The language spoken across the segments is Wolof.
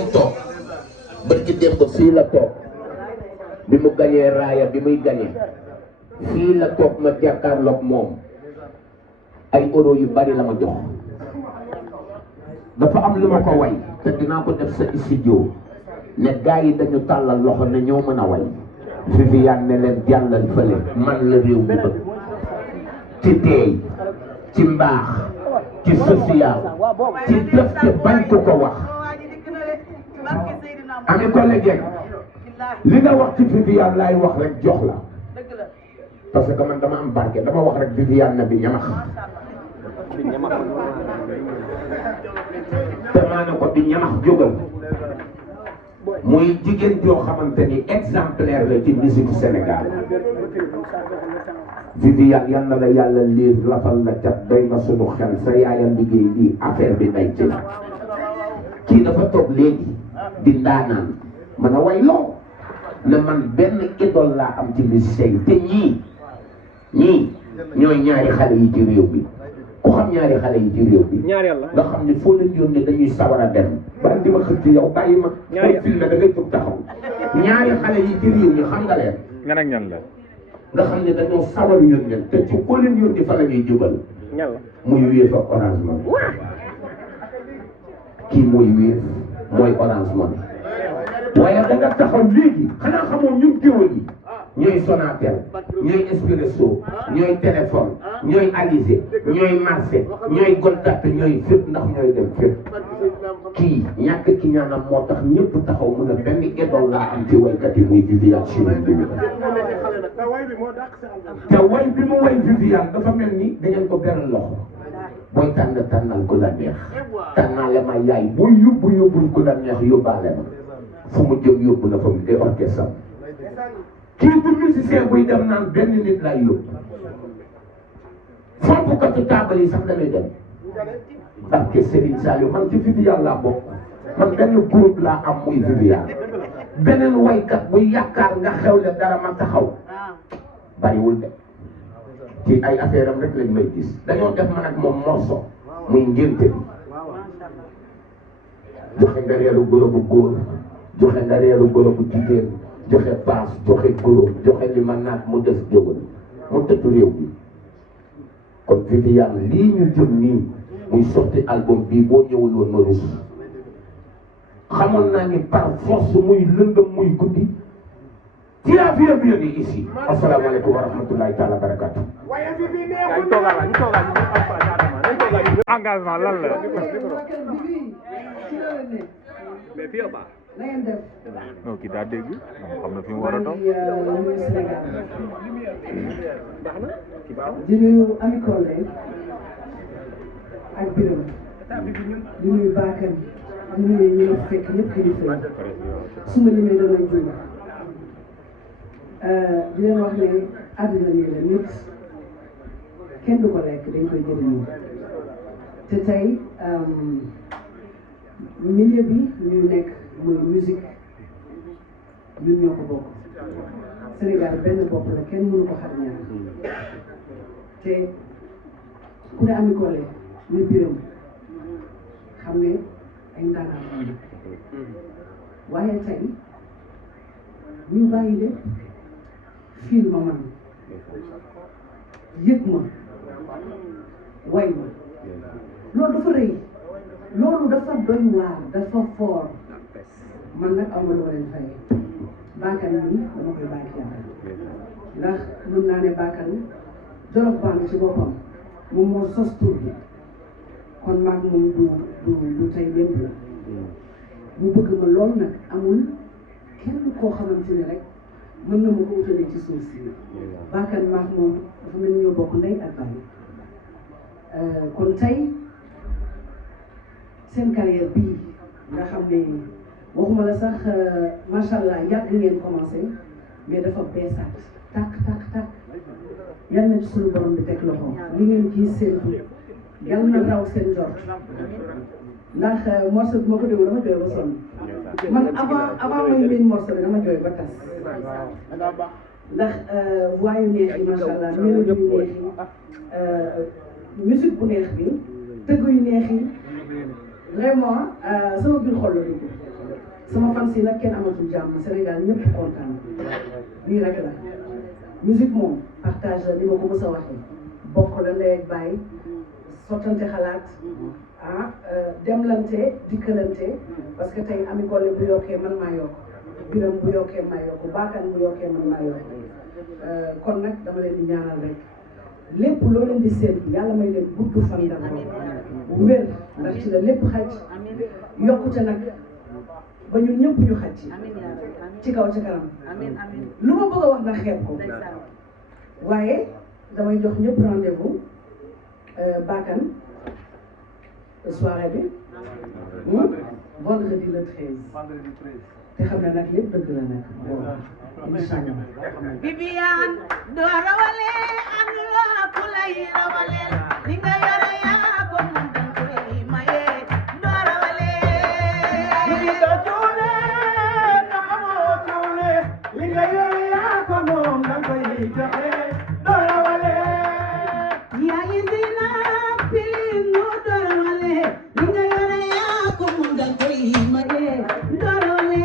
lañ toog barki démb fii la toog bi mu gañee raaya bi muy gañee fii la toog ma jàkkaarloog moom ay euro yu bari la ma jox dafa am lu ma ko way te dinaa ko def sa studio ne gars yi dañu tàllal loxo ne ñoo mën a way Viviane ne leen jàllal fële man la réew mi bëgg ci teey ci mbaax ci social ci def te bañ ko ko wax ami ko léegi li nga wax ci Viviane laay wax rek jox la parce que man dama am barke dama wax rek Viviane na bi ñamax te maa ne ko bi ñamax jógal muy jigéen joo xamante ni exemplaire la ci musique Sénégal Viviane yal na la yàlla liir lafal la cat doy na sunu xel sa yaayam liggéey bii affaire bi day ci la kii dafa toog léegi di ndaanaan mën a way loo ne man benn idole laa am ci musicien yi te ñii ñooy ñaari xale yi ci réew bi ku xam ñaari xale yi ci réew bi nga xam ne foo leen yónnee dañuy sawar a dem ba di ma xëcc yow bàyyi ma booy filmé da ngay jóg taxaw ñaari xale yi ci réew mi xam nga leen ñan ak ñan la nga xam ne dañoo sawar yónnee te ci koo leen yónni fa la ñuy jubal muy Wave ak Orange Money kii mooy Wave mooy Orange Money waaye da nga taxaw léegi xanaa xamoo ñun géwël yi ñooy Sonatel ñooy Expresso ñooy téléphone ñooy Alizé ñooy marché ñooy Goltap ñooy fépp ndax ñooy dem fépp kii ñàkk ki ñaanam moo tax ñëpp taxaw mu ne benn idole laa am ci waykat yi muy Viviane Chidid bi te way bi mu way Viviane dafa mel ni dangeen ko beral loxo booy tànnal ko la neex tànnaale ma yaay booy yóbbul ko la neex yóbbaale ma fu mu jëm yóbbu na fa mu dee orchestre kii du musicien buy dem naan benn nit lay yóbbu fompkatu taabal yi sax dañuy dem parce que Serigne Saliou man ci Viviane laa bokk man benn groupe laa am muy Viviane beneen waykat buy yaakaar nga xewle dara ma taxaw bariwul de ci ay affaire am rek lañ may gis dañoo def man ak moom morso muy ngénte bi joxe nga reelu goro bu góor joxe nga reelu goro bu jigéen joxe paas joxe goro joxe li ma naat mu des jógal mu tëtu réew bi kon Viviane lii ñu jëm nii muy sorti album bii boo ñëwul woon ma rus xamoon naa ni par force muy lëndëm muy guddi ci la bienvenue ici asalaamaaleykum wa rahmatulahi taala barakatu engagement lan la non kii daa dégg xam na fi mu war a toog di nuyu Ami Collé ak Birame di nuyu Bakane di nuyu ñi ma fekk ñëpp kilifa yi su ma limee damay jóg di leen wax ne àddina nii la nit kenn du ko lekk dañ koy jëriñoo te tey milieu bi ñu nekk muy musique ñun ñoo ko bokk Sénégal benn bopp la kenn mënu ko xar ñaar te ku ne Ami Collé ne Birame xam ne ay ndaanaan waaye tey ñu bàyyi lépp fiil ma man yëg ma way ma loolu dafa rëy loolu dafa doy waar dafa fort man nag aw ma lu ma leen fay Bakane nii dama koy bàyyi jàppale ndax mën naa ne Bakane Jolof Band ci boppam moom moo sos tur bi kon maag moom du tey lépp la mu bëgg ma lool nag amul kenn koo xamante ne rek mën na ma ko utalee ci suuf si Bakane maag moom dafa mel ni ñoo bokk ndey ak baay kon tey seen carrière bii nga xam ne waxuma la sax macha allah yàgg ngeen commencé mais dafa beesaat tàkk yal na ci suñu borom bi teg loxo li ngeen ciy séentu yal na raw seen jort ndax morceau bi ma ko déglu dama jooy ba sonn man avant may miin morceau bi dama jooy ba tas ndax voix yu neex yi macha allah mélodie yu neex yi musique bu neex bi tëgg yu neex yi vraiment sama biir xol la dugg sama fans yi nag kenn amatul jàmm Sénégal ñëpp kontaan lii rek la musique moom partage la ni ma ko mës a waxee bokk la ndey ak baay sottante xalaat demlante dikkalante parce que tey Ami Collé bu yokkee man maa yokk Biram bu yokkee maa yokk Bakane bu yokkee man maa yokk kon nag dama leen di ñaanal rek lépp loo leen di séntu yàlla may leen gudd fan d'abord wér ndax ci la lépp xaj yokkute nag ba ñun ñëpp ñu xaj ci kaw ci kanam lu ma bëgg a wax na xeeb ko waaye damay jox ñëpp rendez-vous Bakane soirée bi vendredi le 13 te xam ne nag lépp dëgg la nag incha allah Viviane doo rawale am loo ku lay rawale li nga yore yaa ko mun danga koy maye doo rawale li nga cuune na xamoo cuune li nga yore yaa ko moom danga koy joxe doo rawale yaa yi dina pilim nu doo rawale li nga yore yaa ko mun danga koy maye doo rawale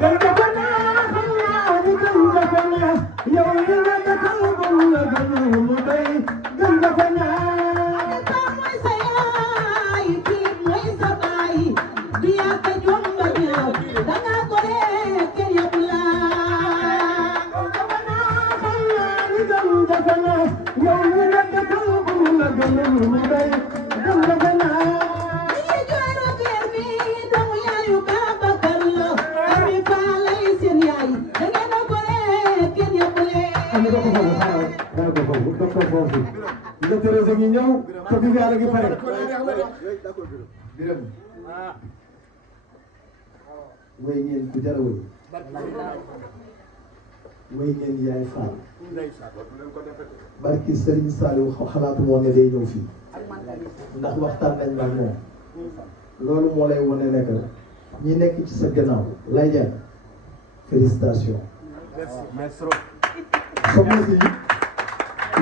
gën jafe naa xam naa ni gën jafe naa yow li nga defal bon la gën mu doy gën jafe naa mooy sa yaay kii mooy sa baay du yaa ko jomba ñaaw danga gore kenn yëpp la gën jafe naa yow li nga defal bon la gën mu doy gën jafe naa ñi jooy rogeer bi doomu yaayu Babacar la Ami Falay seen yaay dangeen a gore kenn yëpp am nga ko foofu xaaral ko foofu dog ko foofu nga Thérèse ngi ñëw te bi yàlla gi pare Biram way ngeen ku jara way way ngeen yaay Fall barki Serigne Saliou xalaatu moo ne day ñëw fii ndax waxtaan nañ la moom loolu moo lay wane nekk ñi nekk ci sa gannaaw lay jar félicitation soxna si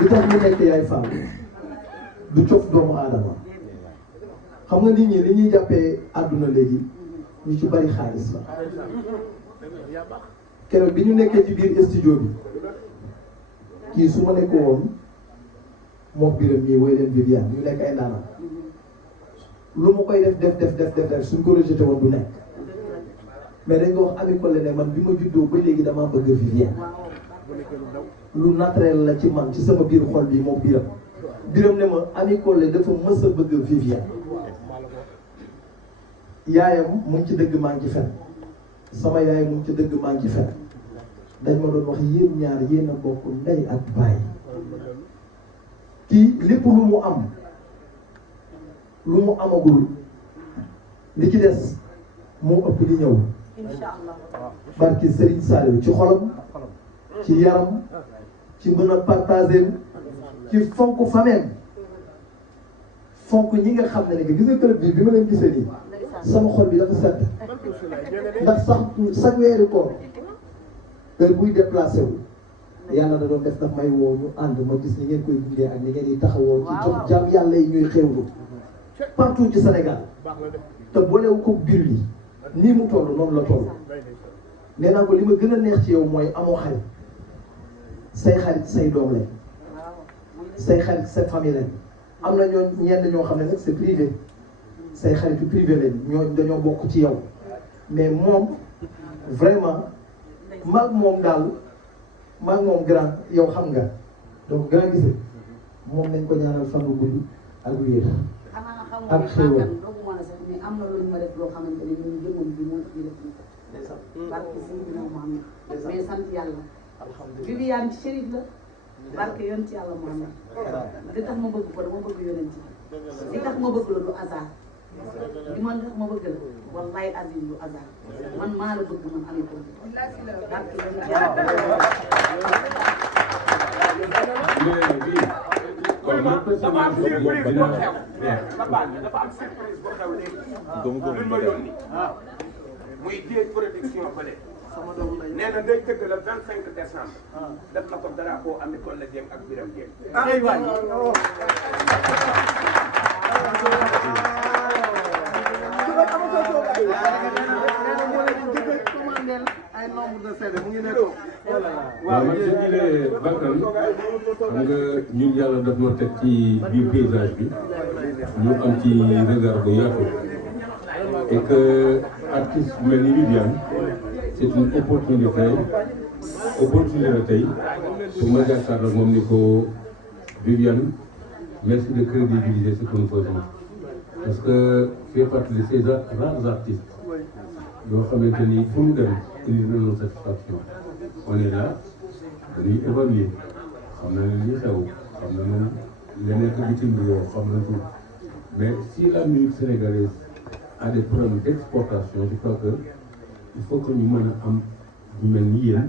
li tax mu nekk yaay Fall du cof doomu aadama xam nga nit ñi li ñuy jàppee àdduna léegi ñu ci bari xaalis la keroog bi ñu nekkee ci biir studio bi kii su ma nekk woon moom Biram mii woy leen Viviane ñu nekk ay ndaanaan lu ma koy def suñ ko rejeté woon du nekk mais dañ ko wax Ami Collé ne man bi ma juddoo ba léegi damaa bëgg Viviane lu naturel la ci man ci sama biir xol bi moom Biram ne ma Ami Collé dafa mës a bëgg Viviane yaayam mu ngi ci dëgg maa ngi ci fen sama yaay mu ngi ci dëgg maa ngi ci fen dañ ma doon wax yéen ñaar yéen a bokk ndey ak baay kii lépp lu mu am lu mu amagul li ci des moo ëpp di ñëw barki Serigne Saliou ci xolam ci yaram ci mën a partager ci fonk famille fonk ñi nga xam ne gis nga club bi ma leen gisee nii sama xol bi dafa sedd ndax sax weeri koor heure buy déplacé wu yàlla da doon def daf may woo ñu ànd ma gis ni ngeen koy dundee ak ni ngeen di taxawoo ci jox jàmm yàlla yi ñuy xewlu partout ci Sénégal te boolewu ko biir yi nii mu toll noonu la toll nee naa ko li ma gën a neex ci yow mooy amoo xarit say xarit say doom lañ say xarit sa famille lañ am na ñoo ñenn ñoo xam ne nag c'est privé say xaritu privé lañ ñoo dañoo bokk ci yow mais moom vraiment mag moom daal mag moom grand yow xam nga donc grand gisee moom nañ ko ñaanal fan bu gudd ak wér ak xéwal am na lu ma def loo xamante ne ñun jëmoon bi moo ci def barke si dina Muhammad mais sant yàlla Viviane Chérif la barke yoon ci yàlla Muhammad li tax ma bëgg ko dama bëgg yonent ci li tax ma bëgg la du hasard li man tax ma bëgg la wallahi azim du hasard man maa la bëgg man Ami Collé barke yoon ci yàlla dafa am surprise bu xew dafa am surprise bu xew léegi luñ ma yónni muy Dieye production bële nee na day tëgg le 25 décembre def na ko drapeau Ami Collé Dieng ak Biram Dieng waaw man je dirais Bakane xam nga ñun yàlla daf ma teg ci biir paysage bi ñu am ci regard bu yaatu et que artiste bu mel ni Viviane c'est une opportunité tey pour ma jàkkaarloo moom ni ko Viviane merci de crédibiliser ce que nous faisons parce que fait partie de ces rares artistes yoo xamante ni fu mu dem indi nañu satisfaction on est là dañuy évaluer xam na ne li xew xam na ne li nekk bitim réew xam na tout mais si la musique sénégalaise a des problèmes d'exportation je crois que il faut que ñu mën a am ñu mel ni yéen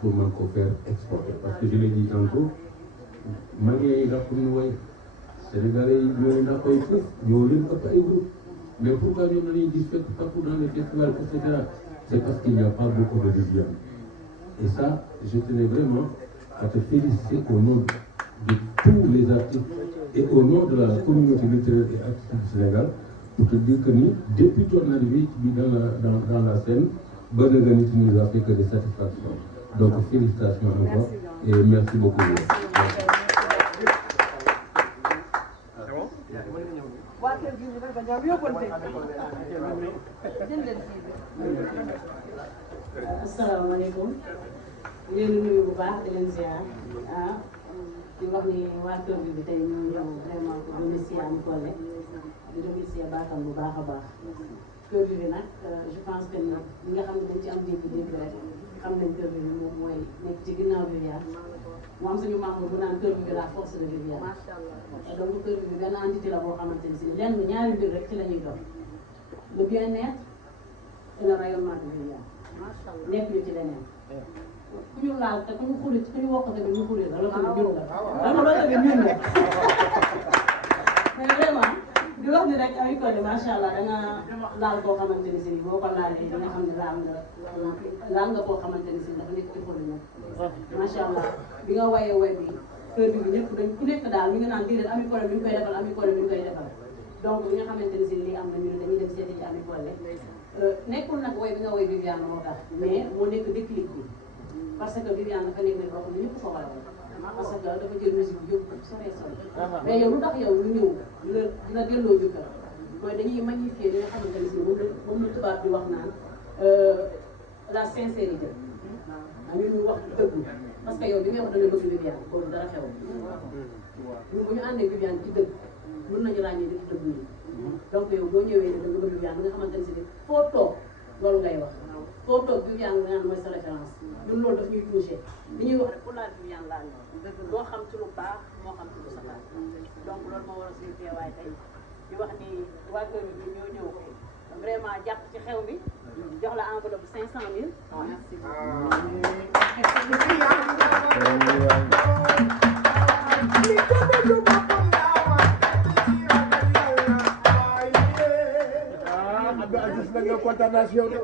pour mën ko faire exporter parce que je l'ai dit tantôt Maliens yi ndax pour ñu woy Sénégalais yi ñoo ndax koy foof ñoo leen ëpp ay groupe mais pourquoi ñoom dañuy gis fekk partout dans les festivals et cetera c'est parce qu'il n'y a pas beaucoup de Viviane et ça je tenais vraiment à te féliciter au nom de tous les artistes et au nom de la communauté littéraire et artistique du Sénégal pour te dire que ni depuis ton arrivée dans la scène ba nga ni tu nous as fait que des satisfactions donc félicitations encore et merci beaucoup. asalaamaaleykum di leen nuyu bu baax di leen ziar di wax ni waa kër bi tey ñu ñëw vraiment pour remercier Ami Collé di remercier Bakane bu baax a baax kër bi nag je pense que ñi nga xam ne dañ ci am dégg-dégg rek xam nañ kër bi moom mooy nekk ci ginnaaw Viviane mu am suñu membre bu naan kër bi la force de Viviane donc kër bi benn entité la boo xamante ni si lenn ñaari mbir rek ci la ñuy dox le bien-être et le rayonnement de Viviane nekk ñu ci leneen ku ñu laal te ku ñu xuri ku ñu wokk tamit ñu xuri la loolu tamit ñun la loolu tamit ñun la mais vraiment di wax ni rek Ami Collé macha allah da nga laal koo xamante ni si boo ko laalee di nga xam ne laal nga koo xamante ni si dafa nekk ci xol ñëpp macha allah bi nga waye way bi kër bi ñëpp dañ ku nekk daal mi nga naan déedéet Ami Collé mi ngi koy defal Ami Collé mi ngi koy defal donc bi nga xamante ni si lii am na ñu dañuy dem seeti ci Ami Collé nekkul nag way bi nga way Viviane moo tax mais moo nekk déclic bi parce que Viviane dafa nekk loo xam ne ñëpp ko war a way parce que dafa jël musique bi yóbbu ko sore sore mais yow lu tax yow lu ñëw dina delloo jukkal mooy dañuy magnifier li nga xamante ne si moom la tubaab bi wax naan la sincérité ñun ñu wax dëgg parce que yow bi ngay wax da nga bëgg Viviane boobu dara xew ñun bu ñu àndee Viviane ci dëgg mën nañu ràññee di dëgg nii donc yow boo ñëwee ne da nga bëgg Viviane nga xamante ne si foo toog loolu ngay wax foo toog Viviane nga naan mooy sa référence ñun loolu daf ñuy touché li ñuy wax rek pour la Viviane laa ñëw moo xam ci lu baax moo xam ci lu safaan donc loolu moo war a suñu teewaay tey di wax ni waa kër bi ñoo ñëw vraiment jàpp ci xew bi jox la enveloppe 500 000 merci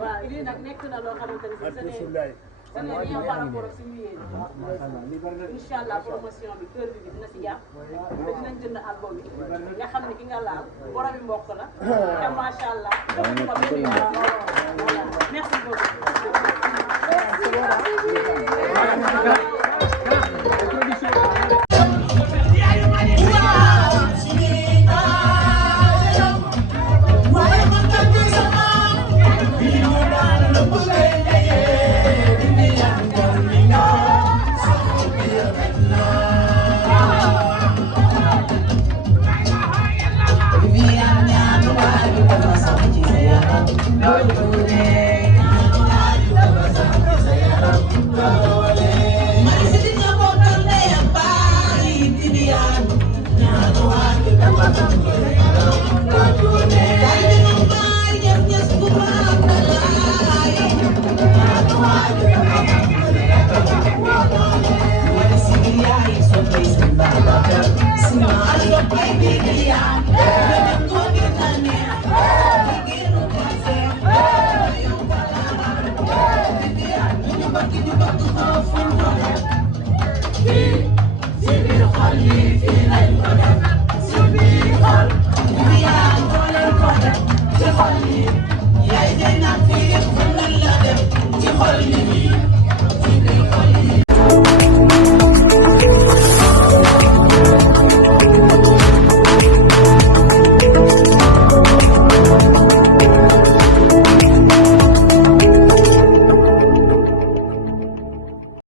waaw lii nag nekk na loo xamante ne ce n'est rien par rapport ak suñu yéene incha allah promotion bi kër bi dina si jàpp te dinañ jënd album bi nga xam ne ki nga laal borom yi mbokk la te macha allah dëpp ko benn yoon merci beaucoup.